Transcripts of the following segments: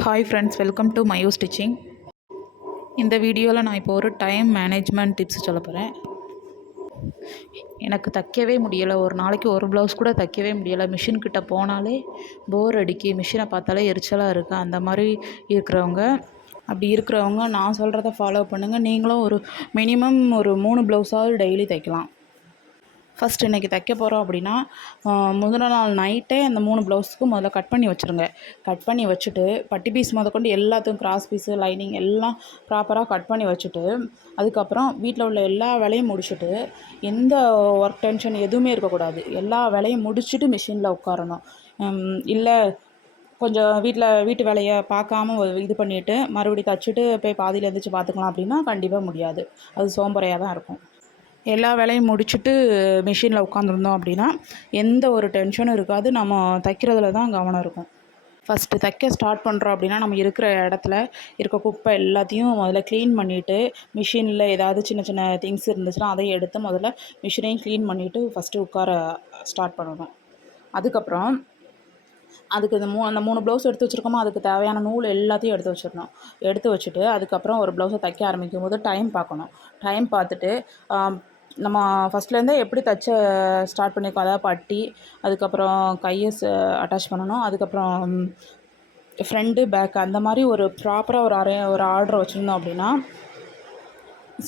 Hi friends, welcome to Mayu stitching. இந்த வீடியோவில் நான் இப்போ ஒரு டைம் மேனேஜ்மெண்ட் டிப்ஸ் சொல்ல போகிறேன். எனக்கு தைக்கவே முடியலை, ஒரு நாளைக்கு ஒரு ப்ளவுஸ் கூட தைக்கவே முடியலை. மிஷின்கிட்ட போனாலே போர் அடிக்கி, மிஷினை பார்த்தாலே எரிச்சலாக இருக்குது. அந்த மாதிரி அப்படி இருக்கிறவங்க நான் சொல்கிறத ஃபாலோ பண்ணுங்கள். நீங்களும் ஒரு மினிமம் ஒரு 3 ப்ளவுஸாவது டெய்லி தைக்கலாம். ஃபஸ்ட் இன்றைக்கி தைக்க போகிறோம் அப்படின்னா, முதல் நாள் நைட்டே அந்த 3 ப்ளவுஸுக்கு முதல்ல கட் பண்ணி வச்சுருங்க. கட் பண்ணி வச்சுட்டு பட்டி பீஸ் முதற்கொண்டு எல்லாத்துக்கும் கிராஸ் பீஸு, லைனிங் எல்லாம் ப்ராப்பராக கட் பண்ணி வச்சுட்டு, அதுக்கப்புறம் வீட்டில் உள்ள எல்லா வேலையும் முடிச்சுட்டு, எந்த ஒர்க் டென்ஷன் எதுவுமே இருக்கக்கூடாது. எல்லா வேலையும் முடிச்சுட்டு மிஷினில் உட்காரணும். இல்லை கொஞ்சம் வீட்டு வேலையை பார்க்காம இது பண்ணிவிட்டு மறுபடியும் தைச்சிட்டு போய் பாதியில் எழுந்திரிச்சு பார்த்துக்கலாம் அப்படின்னா கண்டிப்பாக முடியாது. அது சோம்பறையாக தான் இருக்கும். எல்லா வேலையும் முடிச்சுட்டு மிஷினில் உட்காந்துருந்தோம் அப்படின்னா எந்த ஒரு டென்ஷனும் இருக்காது. நம்ம தைக்கிறதுல தான் கவனம் இருக்கும். ஃபஸ்ட்டு தைக்க ஸ்டார்ட் பண்ணுறோம் அப்படின்னா, நம்ம இருக்கிற இடத்துல இருக்க குப்பை எல்லாத்தையும் முதல்ல க்ளீன் பண்ணிவிட்டு, மிஷினில் ஏதாவது சின்ன சின்ன திங்ஸ் இருந்துச்சுன்னா அதையும் எடுத்து முதல்ல மிஷினையும் க்ளீன் பண்ணிவிட்டு ஃபஸ்ட்டு உட்கார ஸ்டார்ட் பண்ணணும். அதுக்கப்புறம் அதுக்கு அந்த 3 ப்ளவுஸ் எடுத்து வச்சுருக்கோமோ அதுக்கு தேவையான நூல் எல்லாத்தையும் எடுத்து வச்சிடணும். எடுத்து வச்சுட்டு அதுக்கப்புறம் ஒரு ப்ளவுஸை தைக்க ஆரம்பிக்கும் போது டைம் பார்க்கணும். டைம் பார்த்துட்டு நம்ம ஃபஸ்ட்லேருந்தே எப்படி ஸ்டார்ட் பண்ணியிருக்கோம், அதாவது பட்டி, அதுக்கப்புறம் கையை அட்டாச் பண்ணணும், அதுக்கப்புறம் ஃப்ரண்ட்டு பேக், அந்த மாதிரி ஒரு ப்ராப்பராக ஒரு ஆர்டர் வச்சுருந்தோம் அப்படின்னா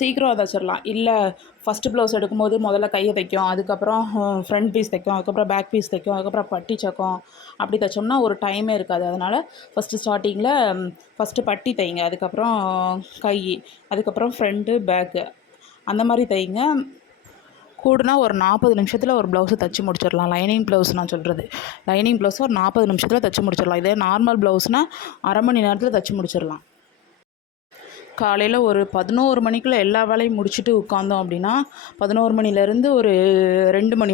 சீக்கிரம் தைச்சிடலாம். இல்லை ஃபஸ்ட்டு ப்ளவுஸ் எடுக்கும்போது முதல்ல கையை தைக்கும், அதுக்கப்புறம் ஃப்ரண்ட் பீஸ் தைக்கும், அதுக்கப்புறம் பேக் பீஸ் தைக்கும், அதுக்கப்புறம் பட்டி சக்கம், அப்படி தைச்சோம்னா ஒரு டைமே இருக்காது. அதனால் ஃபஸ்ட்டு ஸ்டார்டிங்கில் ஃபஸ்ட்டு பட்டி தைங்க, அதுக்கப்புறம் கை, அதுக்கப்புறம் ஃப்ரண்ட்டு பேக்கு, அந்த மாதிரி தைங்க. கூடுனா ஒரு 40 நிமிஷத்தில் ஒரு ப்ளவுஸை தைச்சி முடிச்சிடலாம். லைனிங் ப்ளவுஸ் நான் சொல்கிறது, லைனிங் ப்ளவுஸ் ஒரு 40 நிமிஷத்தில் தைச்சி முடிச்சிடலாம். இதே நார்மல் ப்ளவுஸ்னால் அரை மணி நேரத்தில் தைச்சி முடிச்சிடலாம். காலையில் ஒரு 11 மணிக்குள்ளே எல்லா வேலையும் முடிச்சுட்டு உட்காந்தோம் அப்படின்னா 11 மணிலேருந்து ஒரு 2 மணி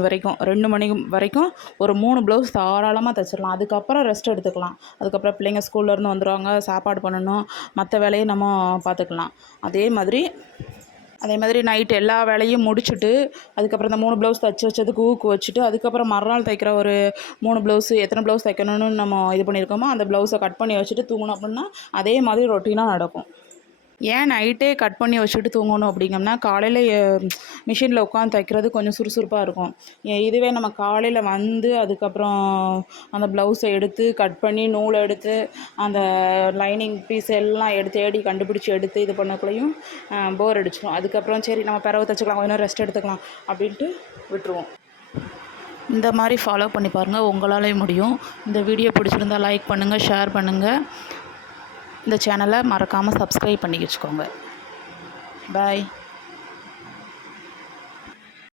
வரைக்கும் ஒரு 3 ப்ளவுஸ் தாராளமாக தைச்சிடலாம். அதுக்கப்புறம் ரெஸ்ட் எடுத்துக்கலாம். அதுக்கப்புறம் பிள்ளைங்க ஸ்கூல்லேருந்து வந்துடுவாங்க, சாப்பாடு பண்ணணும், மற்ற வேலையை நம்ம பார்த்துக்கலாம். அதே மாதிரி நைட்டு எல்லா வேலையும் முடிச்சுட்டு அதுக்கப்புறம் இந்த 3 ப்ளவுஸ் தைச்சி வச்சதுக்கு ஊக்கு வச்சுட்டு, அதுக்கப்புறம் மறுநாள் தைக்கிற ஒரு 3 ப்ளவுஸு எத்தனை ப்ளவுஸ் தைக்கணும்னு நம்ம இது பண்ணியிருக்கோமோ அந்த ப்ளவுஸை கட் பண்ணி வச்சுட்டு தூங்கணும் அப்படின்னா அதே மாதிரி ரொட்டீனாக நடக்கும். ஏன் நைட்டே கட் பண்ணி வச்சுட்டு தூங்கணும் அப்படிங்கம்னா, காலையில் மிஷினில் உட்காந்து தைக்கிறது கொஞ்சம் சுறுசுறுப்பாக இருக்கும். இதுவே நம்ம காலையில் வந்து அதுக்கப்புறம் அந்த ப்ளவுஸை எடுத்து கட் பண்ணி நூலை எடுத்து அந்த லைனிங் பீஸ் எல்லாம் தேடி கண்டுபிடிச்சி எடுத்து இது பண்ணக்குள்ளேயும் போர் அடிச்சிடும். அதுக்கப்புறம் சரி நம்ம பிறவு தைச்சிக்கலாம், கொஞ்சம் ரெஸ்ட் எடுத்துக்கலாம் அப்படின்ட்டு விட்டுருவோம். இந்த மாதிரி ஃபாலோ பண்ணி பாருங்கள், உங்களாலே முடியும். இந்த வீடியோ பிடிச்சிருந்தால் லைக் பண்ணுங்கள், ஷேர் பண்ணுங்கள். இந்த சேனலை மறக்காமல் சப்ஸ்கிரைப் பண்ணி வச்சுக்கோங்க. பாய்.